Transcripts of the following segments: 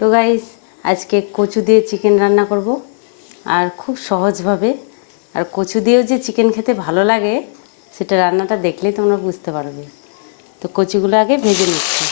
তো গাইস, আজকে কচু দিয়ে চিকেন রান্না করব, আর খুব সহজভাবে। আর কচু দিয়েও যে চিকেন খেতে ভালো লাগে সেটা রান্নাটা দেখলেই তোমরা বুঝতে পারবে। তো কচুগুলো আগে ভেজে নিচ্ছি।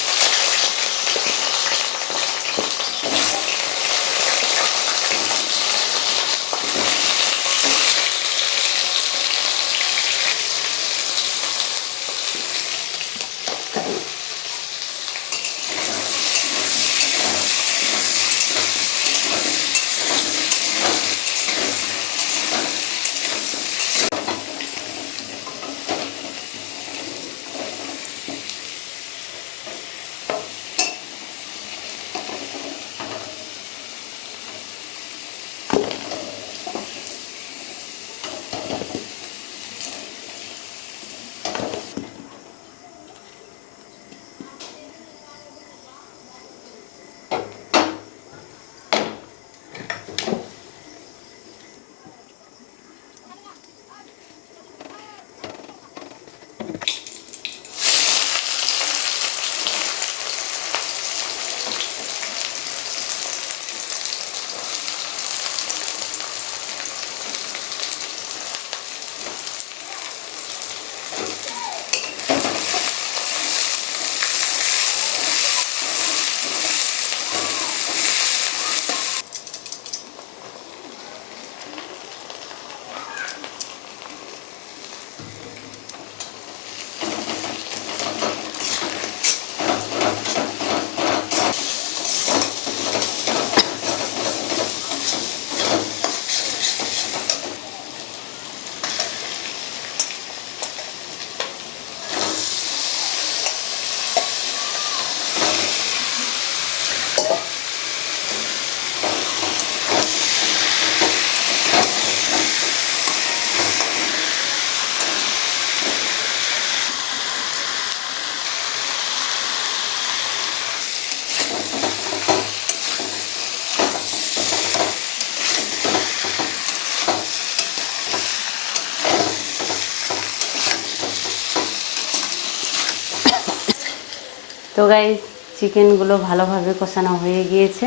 তো গাইস, চিকেনগুলো ভালোভাবে কষানো হয়ে গিয়েছে,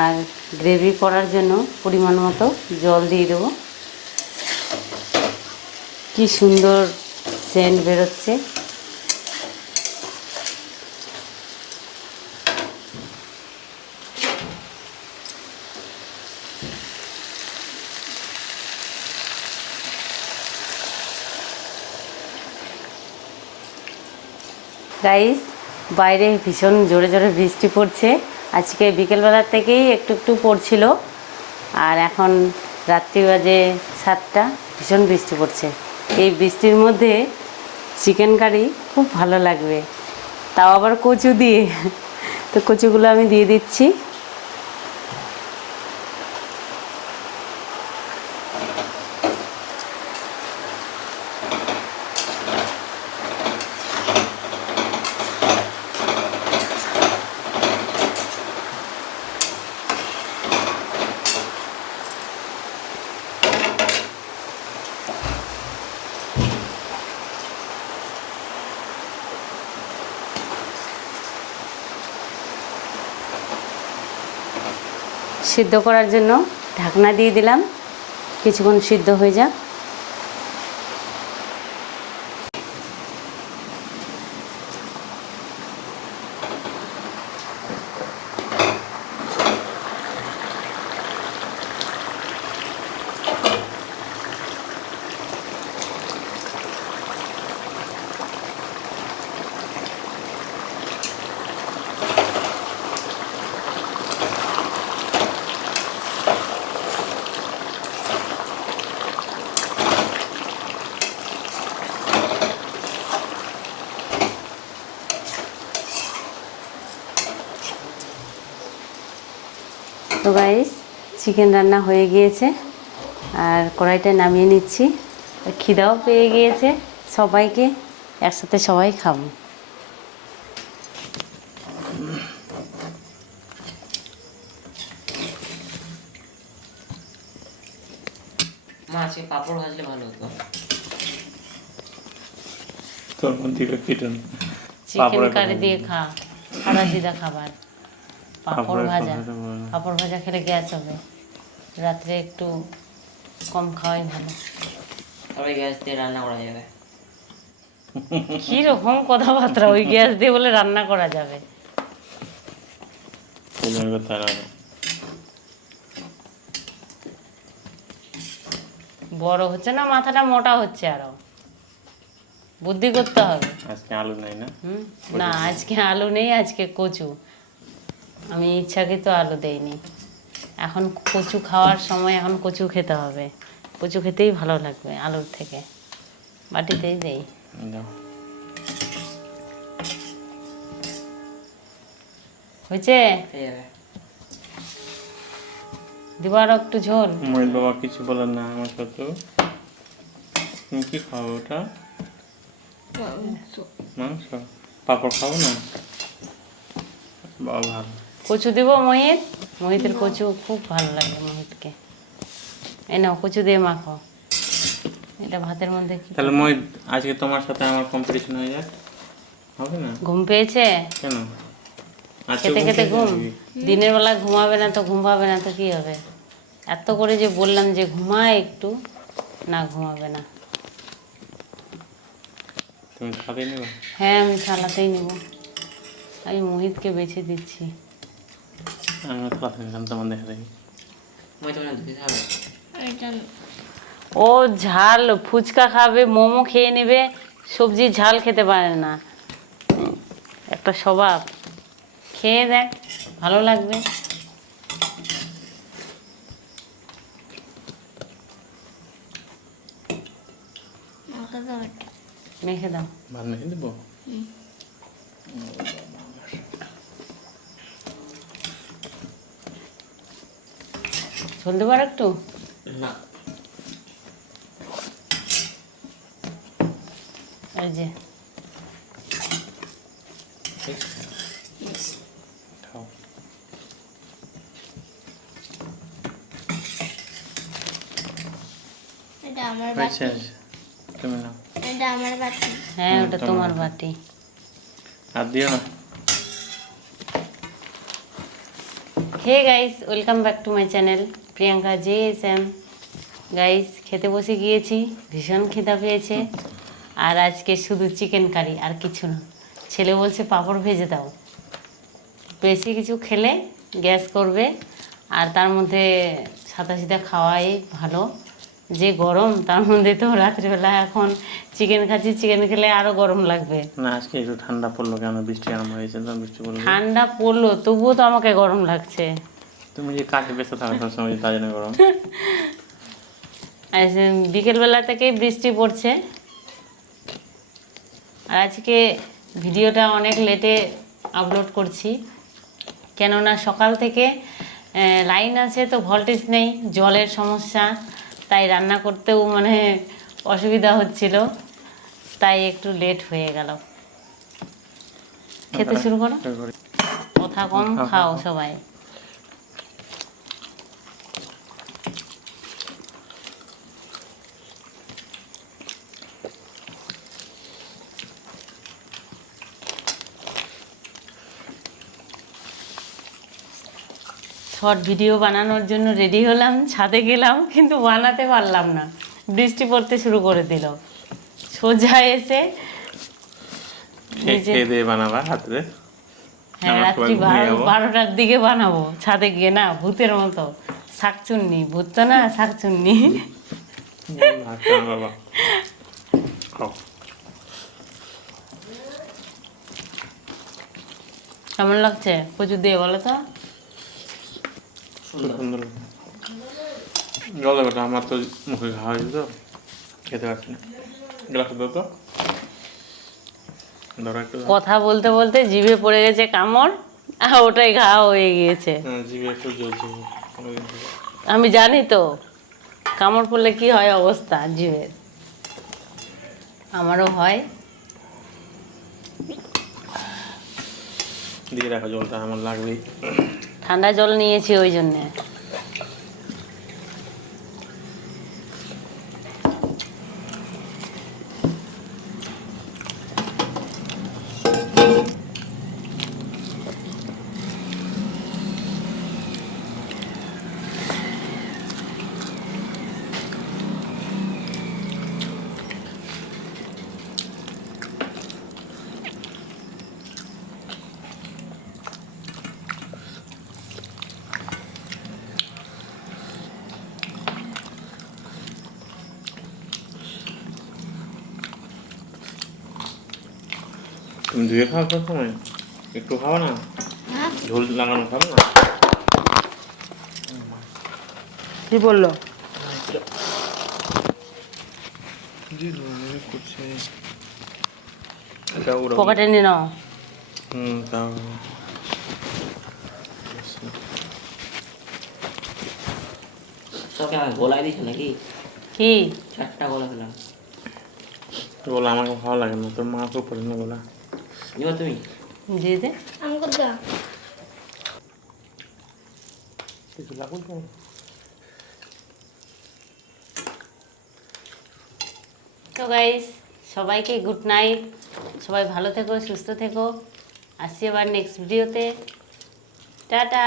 আর গ্রেভি করার জন্য পরিমাণ মতো জল দিয়ে দেবো। কি সুন্দর সেন্ট বেরোচ্ছে। গাইস, বাইরে ভীষণ জোরে জোরে বৃষ্টি পড়ছে। আজকে বিকেলবেলার থেকেই একটু একটু পড়ছিল, আর এখন রাত্রি বাজে 7টা, ভীষণ বৃষ্টি পড়ছে। এই বৃষ্টির মধ্যে চিকেন কারি খুব ভালো লাগবে, তাও আবার কচু দিয়ে। তো কচুগুলো আমি দিয়ে দিচ্ছি। সিদ্ধ করার জন্য ঢাকনা দিয়ে দিলাম, কিছুক্ষণ সিদ্ধ হয়ে যাক। তো গাইস চিকেন রান্না হয়ে গিয়েছে আর কড়াইটা নামিয়ে নিচ্ছি। খিদাও পেয়ে গিয়েছে সবাইকে, একসাথে সবাই খাবো। মা আজকে পাপড় ভাজলে ভালো হতো। তোর মধ্যে কিটন চিকেন কারি দিয়ে খা, সাদা সিধা খাবার। পাপড় ভাজা খেলে গ্যাস হবে, রাত্রে একটু কম খাওয়াই ভালো। তবে গ্যাস দিয়ে রান্না করা যাবে। কিরকম কথাবার্তা, ওই গ্যাস দিয়ে বলে রান্না করা যাবে? বড় হচ্ছে না, মাথাটা মোটা হচ্ছে, আরো বুদ্ধি করতে হবে। আজকে আলু নেই না? না আজকে আলু নেই, আজকে কচু। আমি ইচ্ছাকৃত আলু দেইনি। এখন কচু খাওয়ার সময়, এখন কচু খেতে হবে। কচু খেতেই ভালো লাগবে আলুর থেকে। বাটিতেই দেই। হয়েছে? দিবার একটু ঝোল। মহিল বাবা কিছু বলেন না আমার সাথে। তুমি কি খাবো? ওটা মাংস। পাপড় খাবো না? ভালো। কচু দিব মোহিত। মোহিতের কচু খুব ভালো লাগে মোহিতকে। এই নাও কচু দিয়ে মাখো। এটা ভাতের মধ্যে কি? তাহলে মোহিত আজকে তোমার সাথে আমার কম্পিটিশন হয়ে যাক, হবে না? ঘুম পেয়েছে? কেন? খেতে খেতে ঘুম? দিনের বেলা ঘুমাবে না তো, ঘুম পাবে না তো কি হবে? এত করে যে বললাম যে ঘুমায় একটু, না ঘুমাবে না। তুমি খাবে নেবা? হ্যাঁ আমি থালাতেই নেব। আমি মোহিতকে বেছে দিচ্ছি। আমি থালা নিলাম, তোমার দেখা দেখি। ও ঝাল ফুচকা খাবে, মোমো খেয়ে নেবে, সবজির ঝাল খেতে পারে না। একটা স্বভাব। খেয়ে দেখ, ভালো লাগবে। মেখে দাও। ভাত মেখে দেবো? ঝোল দেবো আর একটু? না এই যে খাও। এটা আমার হয়েছে, বাটি। তুমি নাও। এটা আমার বাটি। হ্যাঁ ওটা তোমার বাটি। আর দিও না। Hey guys, welcome back to my channel Priyanka JSM। Guys খেতে বসে গিয়েছি, ভীষণ খিদা পেয়েছে। আর আজকে শুধু চিকেন কারি, আর কিছু না। ছেলে বলছে পাঁপড় ভেজে দাও। বেশি কিছু খেলে গ্যাস করবে, আর তার মধ্যে সাদা সিধা খাওয়াই ভালো। যে গরম, তার মধ্যে তো রাত্রিবেলা এখন চিকেন খাচ্ছি, চিকেন খেলে আরও গরম লাগবে। না আজকে একটু ঠান্ডা পড়লো, কেন বৃষ্টি আরম্ভ হয়েছে তো, বৃষ্টি পড়লো। ঠান্ডা পড়লো তবুও তো আমাকে গরম লাগছে। তুমি যে কাজে ব্যস্ত থাকো সবসময়, তার জন্য গরম। আর বিকেলবেলা থেকেই বৃষ্টি পড়ছে। আর আজকে ভিডিওটা অনেক লেটে আপলোড করছি, কেননা সকাল থেকে লাইন আছে তো ভোল্টেজ নেই, জলের সমস্যা, তাই রান্না করতেও মানে অসুবিধা হচ্ছিল, তাই একটু লেট হয়ে গেল। খেতে শুরু করো, কথা কম, খাও সবাই। শর্ট ভিডিও বানানোর জন্য রেডি হলাম, ছাদে গেলাম, কিন্তু বানাতে পারলাম না, বৃষ্টি পড়তে শুরু করে দিল। সোজা এসে বানাবা রাত্রে? হ্যাঁ রাত্রি 12টার দিকে বানাবো, ছাদে গিয়ে না ভূতের মতো। শাকচুন্নি, ভূত তো না, শাকচুন্নি। কেমন লাগছে কচু দিয়ে বলো তো? সুন্দর। জল দেবে, আমার তো মুখে খাওয়া হয়েছে তো, খেতে পারছি না। গ্লাস দাও তো। কথা বলতে বলতে জিভে পড়ে গেছে কামড়, ওটাই ঘা হয়ে গিয়েছে। জিভে একটু জ্বলছে অনেকদিন থেকে। আমি জানি তো কামড় পড়লে কি হয় অবস্থা জিভের, আমারও হয়। দিয়ে রাখো জলটা, আমার লাগবেই। ঠান্ডা জল নিয়েছি ওই জন্যে। তুমি ধুয়ে খাও সব সময়, একটু খাও না, হ্যাঁ ঝোল লাগানো খাবে না? কি বললো? পকেটে নিয়ে নাও। তাও তোকে আমাকে গোলায় দিয়েছে নাকি? কি 4টা গোলা খেলাম। বলো আমাকে ভালো লাগে না, তোর মা খুব পছন্দ বলা। নিবা তুমি? দিয়ে দে। আমাকে দাও। কিছু লাগুন তো। তো গাইস সবাইকে গুড নাইট, সবাই ভালো থেকো, সুস্থ থেকো। আসছি আবার নেক্সট ভিডিওতে। টাটা।